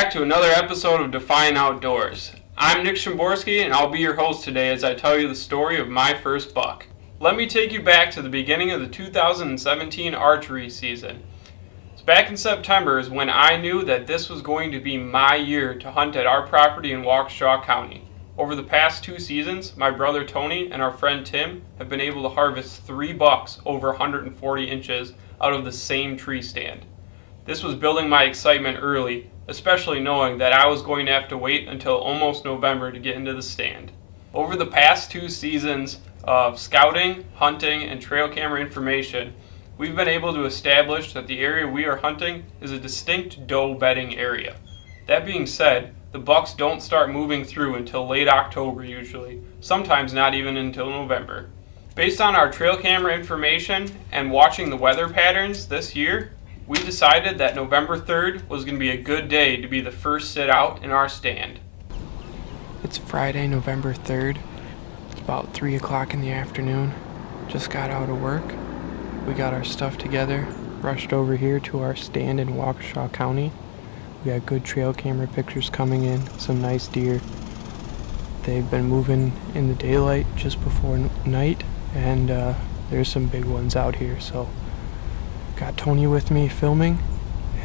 back to another episode of Defiant Outdoors. I'm Nick Szymborski, and I'll be your host today as I tell you the story of my first buck. Let me take you back to the beginning of the 2017 archery season. Back in September is when I knew that this was going to be my year to hunt at our property in Waukesha County. Over the past 2 seasons, my brother Tony and our friend Tim have been able to harvest 3 bucks over 140 inches out of the same tree stand. This was building my excitement early, especially knowing that I was going to have to wait until almost November to get into the stand. Over the past 2 seasons of scouting, hunting, and trail camera information, we've been able to establish that the area we are hunting is a distinct doe bedding area. That being said, the bucks don't start moving through until late October usually, sometimes not even until November. Based on our trail camera information and watching the weather patterns this year, we decided that November 3rd was going to be a good day to be the first sit out in our stand. It's Friday, November 3rd. It's about 3 o'clock in the afternoon. Just got out of work. We got our stuff together, rushed over here to our stand in Waukesha County. We got good trail camera pictures coming in, some nice deer. They've been moving in the daylight just before night, and there's some big ones out here. So got Tony with me filming,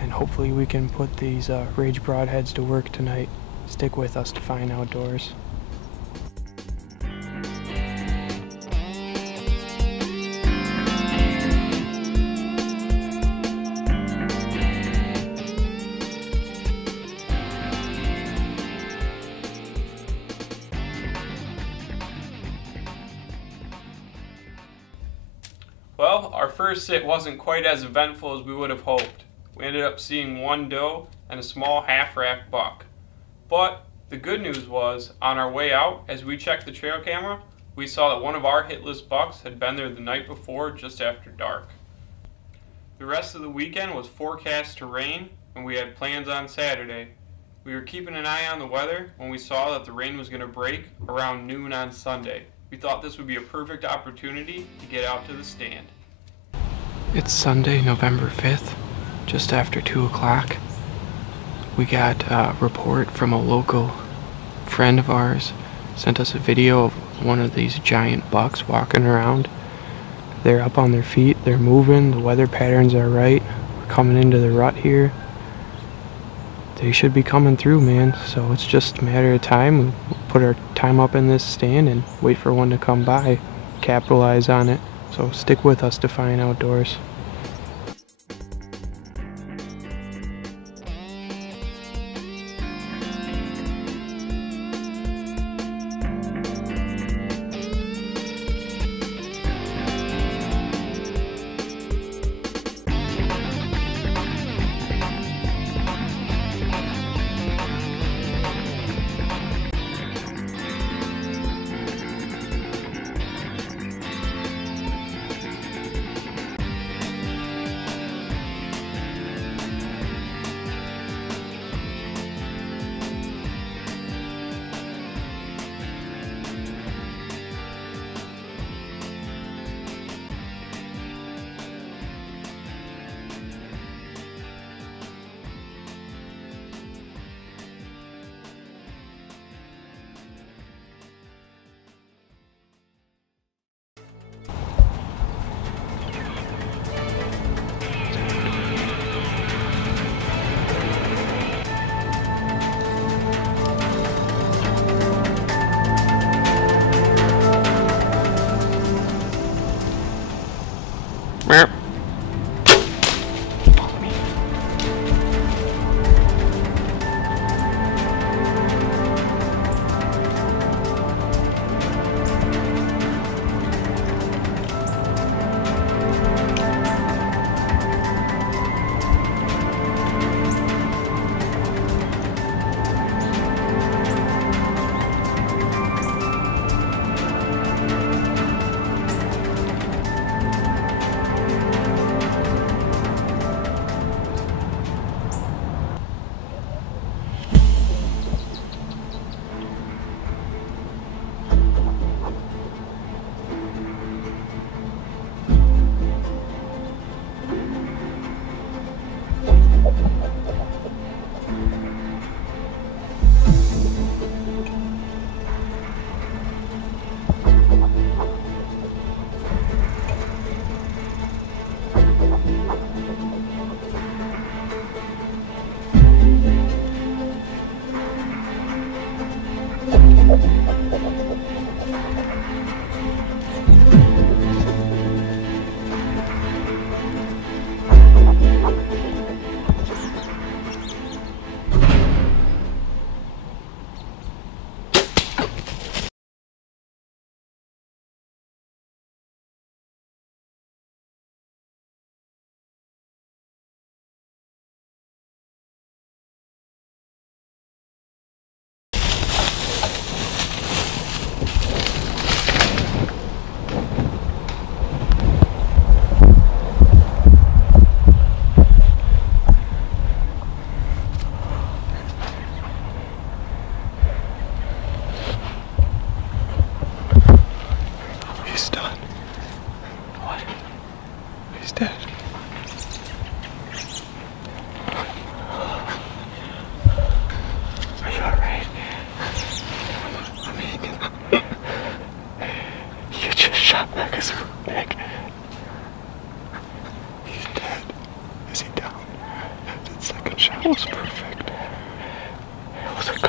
and hopefully we can put these Rage Broadheads to work tonight. Stick with us to Defiant Outdoors. Well, our first sit wasn't quite as eventful as we would have hoped. We ended up seeing 1 doe and a small half-rack buck. But the good news was, on our way out, as we checked the trail camera, we saw that one of our hitless bucks had been there the night before just after dark. The rest of the weekend was forecast to rain, and we had plans on Saturday. We were keeping an eye on the weather when we saw that the rain was going to break around noon on Sunday. We thought this would be a perfect opportunity to get out to the stand. It's Sunday, November 5th, just after 2 o'clock. We got a report from a local friend of ours, sent us a video of one of these giant bucks walking around. They're up on their feet, they're moving, the weather patterns are right. We're coming into the rut here. They should be coming through, man, so it's just a matter of time. We'll put our time up in this stand and wait for one to come by, capitalize on it. So stick with us, Defiant Outdoors.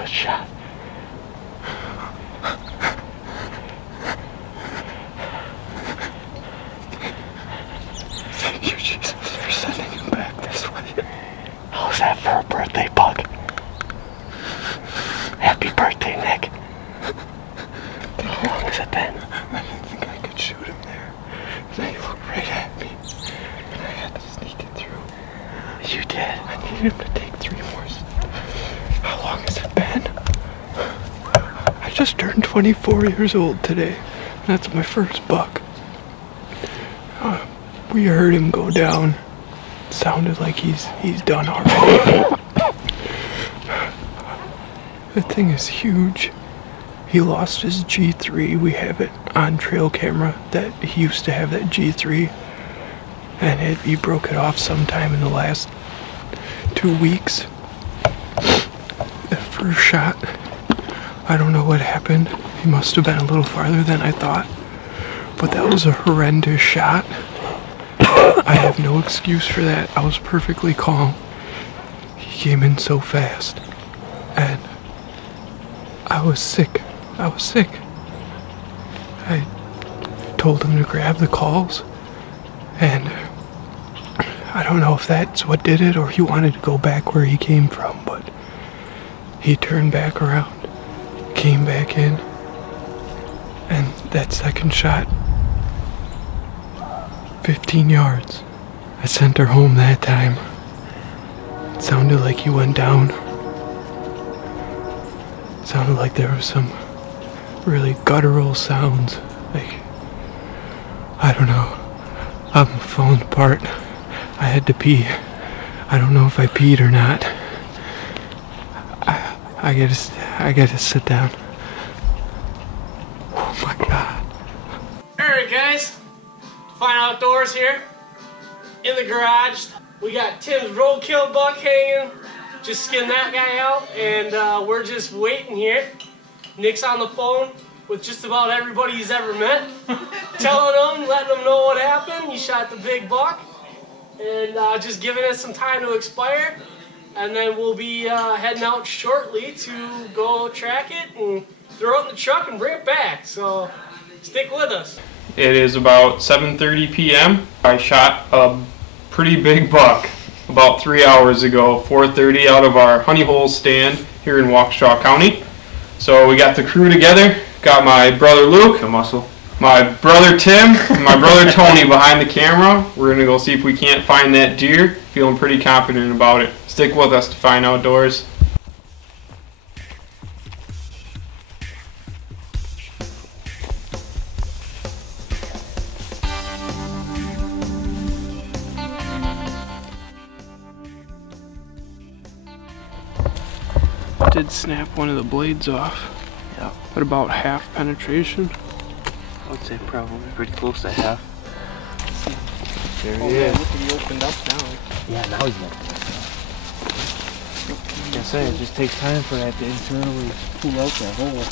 good shot. Thank you, Jesus, for sending him back this way. How's that for a birthday bug? Happy birthday, Nick. How long has it been? I didn't think I could shoot him there. They looked right at me, and I had to sneak it through. You did. I needed him to take 3 more steps. How long has it been? I just turned 24 years old today. That's my first buck. We heard him go down. It sounded like he's done already. That thing is huge. He lost his G3. We have it on trail camera that he used to have that G3. And he broke it off sometime in the last 2 weeks. The first shot, I don't know what happened. He must have been a little farther than I thought. But that was a horrendous shot. I have no excuse for that. I was perfectly calm. He came in so fast. And I was sick. I told him to grab the calls. And I don't know if that's what did it or he wanted to go back where he came from, but he turned back around, came back in, and that second shot, 15 yards. I sent her home that time. It sounded like he went down. It sounded like there was some really guttural sounds. Like, I don't know. I'm falling apart. I had to pee. I don't know if I peed or not. I gotta sit down. Oh my God. Alright guys, Defiant Outdoors here, in the garage. We got Tim's roadkill buck hanging, just skinned that guy out, and we're just waiting here. Nick's on the phone with just about everybody he's ever met, telling them, letting them know what happened. He shot the big buck, and just giving us some time to expire, and then we'll be heading out shortly to go track it and throw it in the truck and bring it back, so stick with us. It is about 7:30 p.m. I shot a pretty big buck about 3 hours ago, 4:30 out of our honey hole stand here in Waukesha County. So we got the crew together, got my brother Luke, a muscle, my brother Tim, and my brother Tony behind the camera. We're gonna go see if we can't find that deer. Feeling pretty confident about it. Stick with us to Defiant Outdoors. Did snap one of the blades off. Yeah. At about half penetration. I would say probably pretty close to half. There he Yeah, is. look at he opened up now. Yeah, now he's looking. Like I say, it just takes time for that to internally pull out that hole.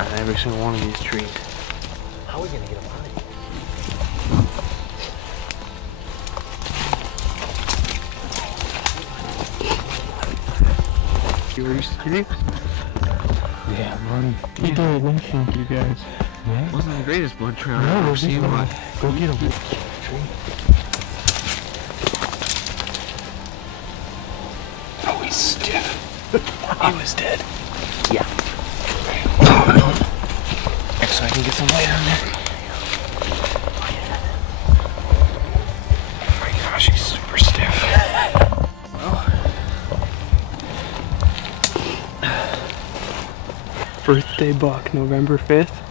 On every single one of these trees. How are we gonna get them out of here? You were used to it? Yeah, I'm running. You did, thank you guys. Yeah. Wasn't the greatest blood trail No, I've ever it seen, wasn't. but Go get him. Oh, he's stiff. He was dead. yeah. So I can get some light on there. Oh my gosh, he's super stiff. Birthday buck, November 5th.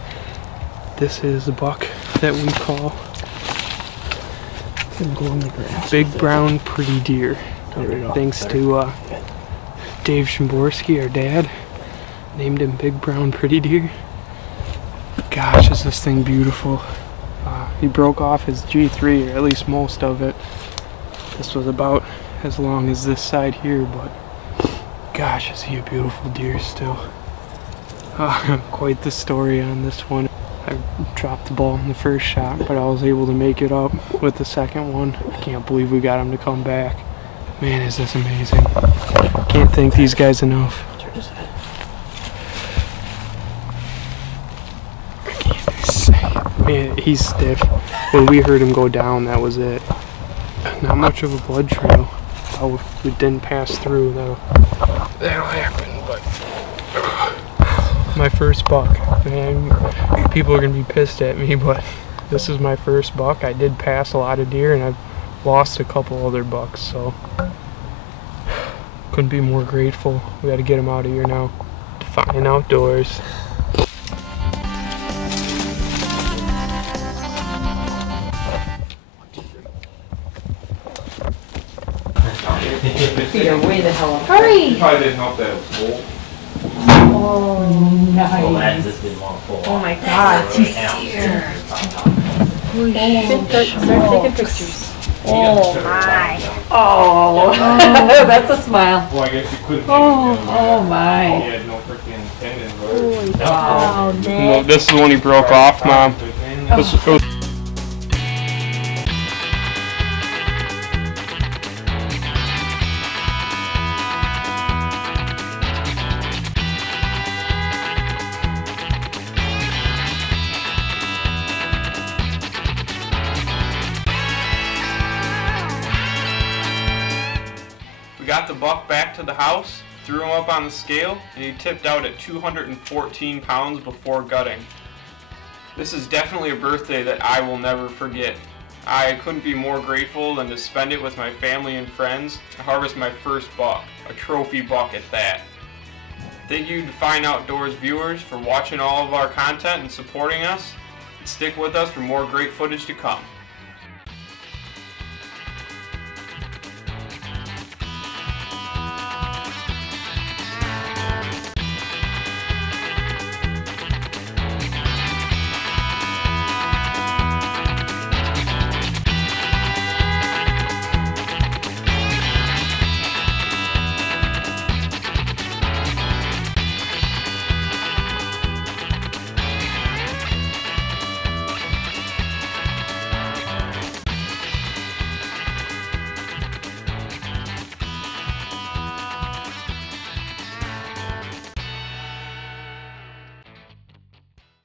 This is a buck that we call Big Brown Pretty Deer. Thanks to Dave Shimborski, our dad. Named him Big Brown Pretty Deer. Gosh, is this thing beautiful. He broke off his G3, or at least most of it. This was about as long as this side here, but gosh, is he a beautiful deer still. Quite the story on this one. I dropped the ball in the first shot, but I was able to make it up with the second one. I can't believe we got him to come back. Man, is this amazing. Can't thank these guys enough. Man, he's stiff. When we heard him go down, that was it. Not much of a blood trail. Oh, we didn't pass through, that'll happen, but my first buck. Man, people are gonna be pissed at me, but this is my first buck. I did pass a lot of deer, and I've lost a couple other bucks, so couldn't be more grateful. We gotta get him out of here now. Defiant Outdoors. You're way the hell up. Hurry! Probably didn't help that it was full. Oh, nice. Well, that just didn't want to pull Oh off. my God, he's Now, here. start taking pictures. Oh my. Oh, that's a smile. Well, I guess you couldn't. Oh my. He had no freaking tendons. Wow, No, Nick. this is when he broke off, Mom. This was got the buck back to the house, threw him up on the scale, and he tipped out at 214 pounds before gutting. This is definitely a birthday that I will never forget. I couldn't be more grateful than to spend it with my family and friends to harvest my first buck, a trophy buck at that. Thank you Defiant Outdoors viewers for watching all of our content and supporting us. Stick with us for more great footage to come.